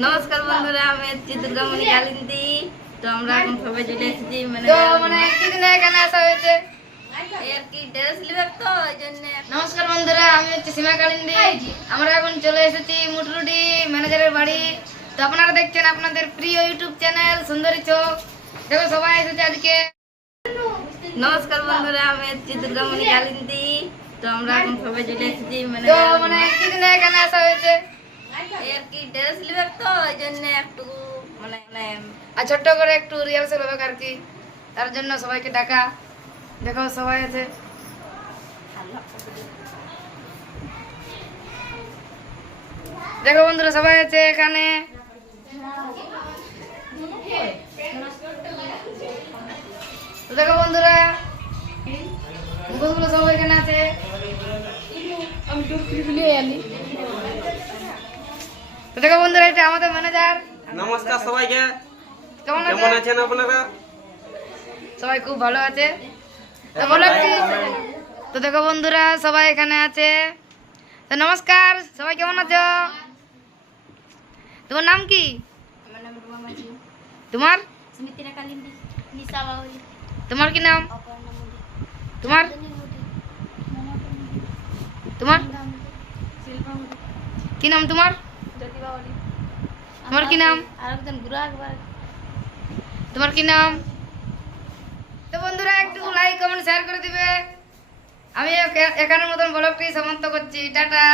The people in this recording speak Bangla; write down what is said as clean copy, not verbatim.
নমস্কার বন্ধুরা, আমি হচ্ছি দুর্গামণি কালিন্দী। তো আমরা এখন সবাই চলে এসেছি কিছুদিন এখানে আসা হয়েছে আর কি ড্রেস লিবে তো ওই জন্য। নমস্কার বন্ধুরা, আমি হচ্ছি সীমা কালিন্দী। আমরা এখন চলে এসেছি মুটরুডি ম্যানেজারের বাড়ি। তো আপনারা দেখছেন আপনাদের প্রিয় ইউটিউব চ্যানেল সুন্দরী চোখ। দেখো সবাই এসেছে আজকে। নমস্কার বন্ধুরা, আমি হচ্ছি দুর্গামণি কালিন্দী। তো আমরা এখন সবাই চলে এসেছি কিছুদিন এখানে আসা হয়েছে আর কি ড্রেস লিবে তো ওই জন্য একটু আর ছোট্ট করে একটু রিহার্সাল হবে আর কি, তার জন্য সবাইকে ডাকা। দেখো সবাই আছে। দেখো বন্ধুরা সবাই আছে এখানে। তো দেখো বন্ধুরা মুখগুলো সব এখানে আছে। তো দেখো বন্ধুরা এটা আমাদের ম্যানেজার। নমস্কার সবাইকে, কেমন কেমন আছে? আছেন আপনারা? সবাই খুব ভালো আছে। তো বলো কি? তো দেখো বন্ধুরা সবাই এখানে আছে। তো নমস্কার, সবাই কেমন আছো? তোমার নাম কি? আমার নাম রুমা মাঝি। তোমার? স্মৃতিরা কালিন্দী। নিশা বাউরি। তোমার কি নাম? অপর্ণা মুদি। তোমার? তোমার শিল্পা মুদি। কি নাম তোমার? জ্যোতি বাউরি। তোমার কি নাম? আর একজন গুরু আকবর। তোমার কি নাম? তো বন্ধুরা একটু লাইক কমেন্ট শেয়ার করে দিবে। আমি এখানের মতন ব্লগটি সমাপ্ত করছি। টাটা।